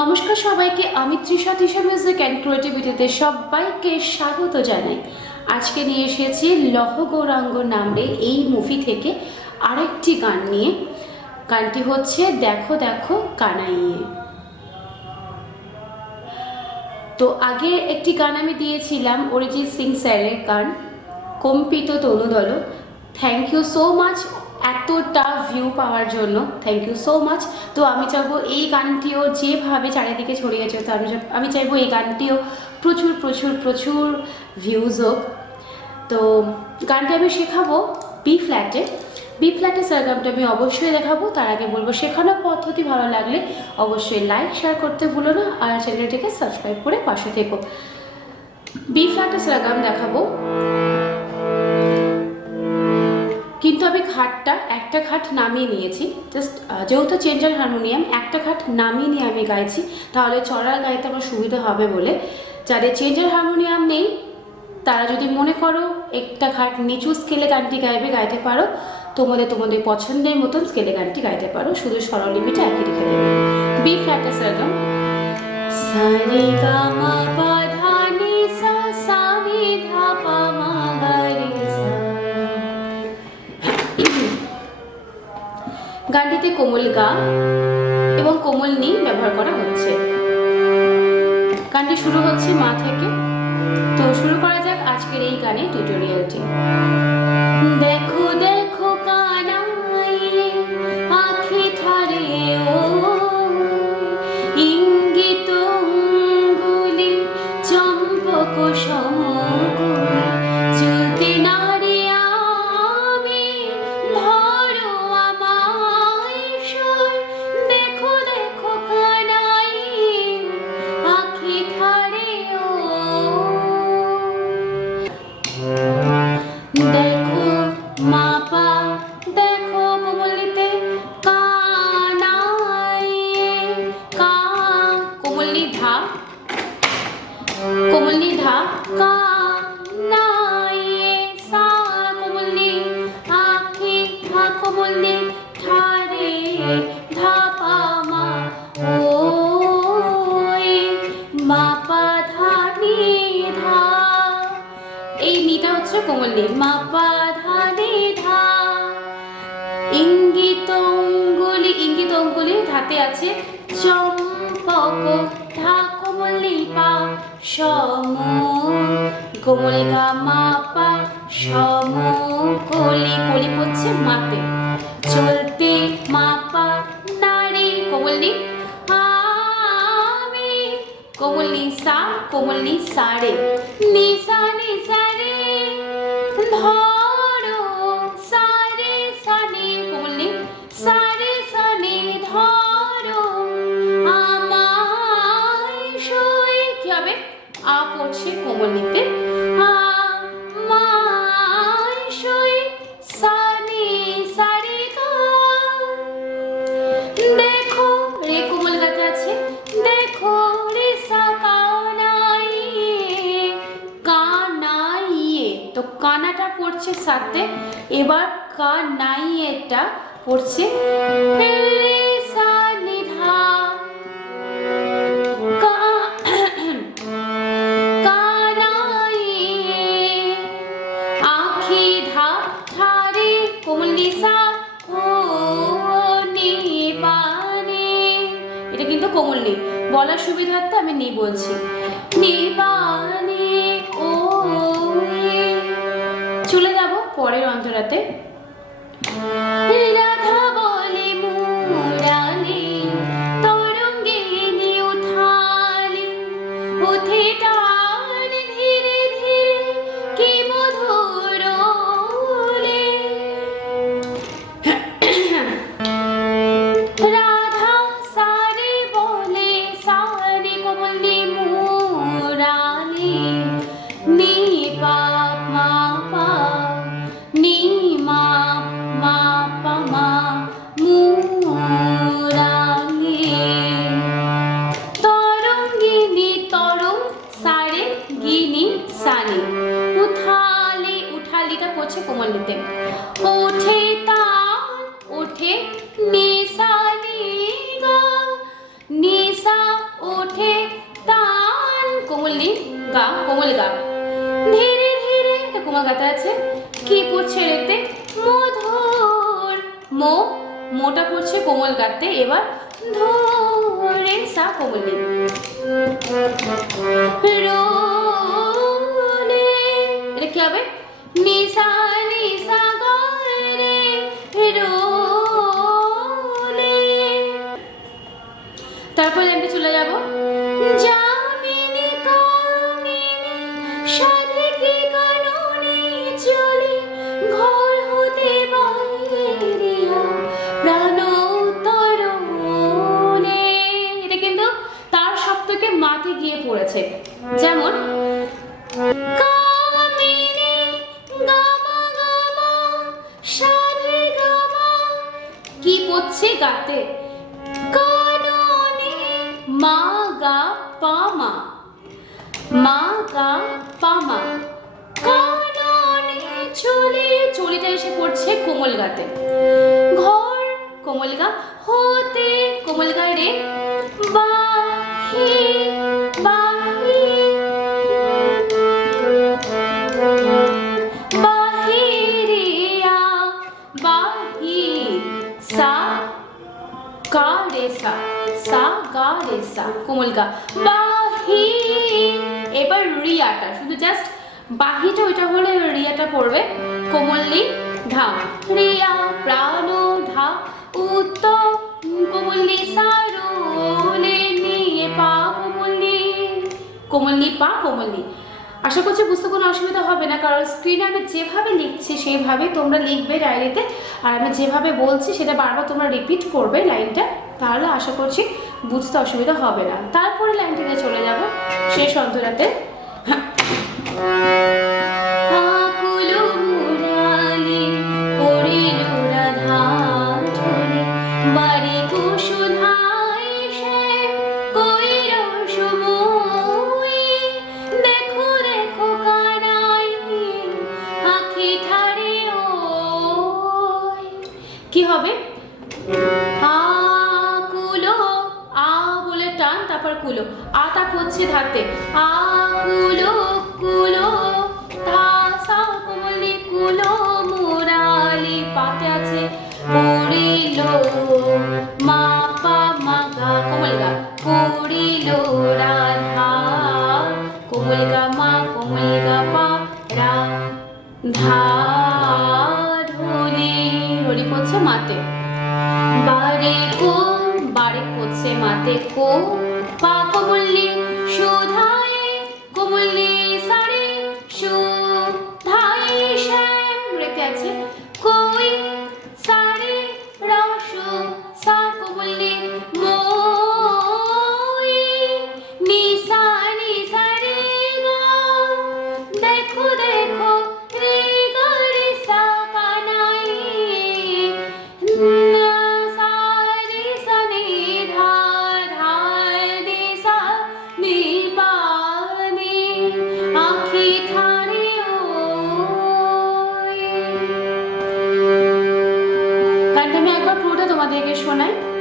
নমস্কার সবাইকে, আমি তৃষা তৃষা মিউজিক অ্যান্ড ক্রিয়েটিভিটিতে সবাইকে স্বাগত জানাই। আজকে নিয়ে এসেছি লহ গৌরাঙ্গ নামে এই মুভি থেকে আরেকটি গান নিয়ে। গানটি হচ্ছে দেখো দেখো কানাইয়ে। তো আগে একটি গান আমি দিয়েছিলাম, অরিজিৎ সিং স্যারের গান, কম্পিত তনুদল থ্যাংক ইউ সো মাচ এতটা ভিউ পাওয়ার জন্য। থ্যাংক ইউ সো মাচ তো আমি চাইব এই গানটিও যেভাবে চারিদিকে ছড়িয়েছে তো আমি আমি চাইব এই গানটিও প্রচুর প্রচুর প্রচুর ভিউজ হোক। তো গানটি আমি শেখাবো বি ফ্ল্যাটে বি ফ্ল্যাটে সারগামটা আমি অবশ্যই দেখাবো। তার আগে বলব শেখানোর পদ্ধতি ভালো লাগলে অবশ্যই লাইক শেয়ার করতে ভুলো না আর চ্যানেলটিকে সাবস্ক্রাইব করে পাশে থেকো। বি ফ্ল্যাটে সারগাম দেখাবো। খাটটা একটা খাট নামিয়ে নিয়েছি। জাস্ট যেহেতু চেঞ্জার হারমোনিয়াম একটা খাট নামিয়ে নিয়ে আমি গাইছি, তাহলে চড়ার গাইতে আমার সুবিধা হবে বলে। যাদের চেঞ্জার হারমোনিয়াম নেই, তারা যদি মনে করো একটা খাট নিচু স্কেলে গানটি গাইবে, গাইতে পারো, তোমাদের তোমাদের পছন্দের মতন স্কেলে গানটি গাইতে পারো। শুধু স্বরলিপিটা একই রেখে দেবে। বি ফ্ল্যাটে সারগাম সারে গা মা গানটিতে কোমল গা এবং কোমল নি ব্যবহার করা হচ্ছে। গানটি শুরু হচ্ছে মা থেকে। তো শুরু করা যাক আজকের এই গানের টিউটোরিয়ালটি দেখো এই নিটা হচ্ছে কোমল মা পা ধা নি ধা ইঙ্গিত অঙ্গুলি ইঙ্গিত অঙ্গুলি ধাতে আছে পা সম কোমল গা মা পা সম কলি কলি পড়ছে মাতে। চলতে মা পা নারী কোমল আমি কোমল সা কোমল নি সারে নি সা নি কানাটা পড়ছে সাথে, এবার পড়ছে কা- কানাইয়ে আখি ধা ঠারে কোমল নিসা ও নি এটা কিন্তু কোমল নি বলার সুবিধার্থে আমি নেই বলছি। Acuérdate, মা মা পামা মুরালি তরঙ্গিনী তরং সারে, গিনি সানি উঠালি উঠালিটা পড়ছে কোমল ওঠে তান ওঠে নিসানি গা ওঠে তান কোমলি গা, কোমল গা। ধীরে ধীরে, একটা কোমল গাতে আছে। কি পড়ছে রেতে মো, মোটা পড়ছে কোমল গাতে এবার ধরে সা কোমল নি রোলে এটা কি হবে? নিসা নিসা গরে রে তারপর যেমন কি পড়ছে গাতে? মা গা পা মা মা গা পা মা। চলে, চলিটা এসে পড়ছে কোমল গাতে। ঘর কোমল গা, হতে কোমল গা রে বা সা সা গা রে সা কোমল গা বাহি এবার রিয়াটা, শুধু জাস্ট বাহিটা, ওইটা হলে রিয়াটা পড়বে কোমললি ধা রিয়া, প্রাণ, ধা উত্ত কোমললি সারোলে নিয়ে পা কোমললি কোমলনি পা কোমলনি আশা করছি বুঝতে কোনো অসুবিধা হবে না, কারণ স্ক্রিনে আমি যেভাবে লিখছি সেইভাবেই তোমরা লিখবে ডায়েরিতে আর আমি যেভাবে বলছি সেটা বারবার তোমরা রিপিট করবে লাইনটা তাহলে আশা করছি বুঝতে অসুবিধা হবে না। তারপরে লাইনটিতে চলে যাব। শেষ অন্তরাতে আটা ধাতে আকুলো, কুলো ধা সা কোমলি, কুলো, মুরালি পাতে আছে। পড়িল মা পা মা গা কোমল গা পড়িল রাধা কোমল গা মা কোমল গা পা রা ধা ধনি হরি পড়ছে মাতে। বারে কো বারে পড়ছে মাতে কো, পা কোমল থেকে শোনায়।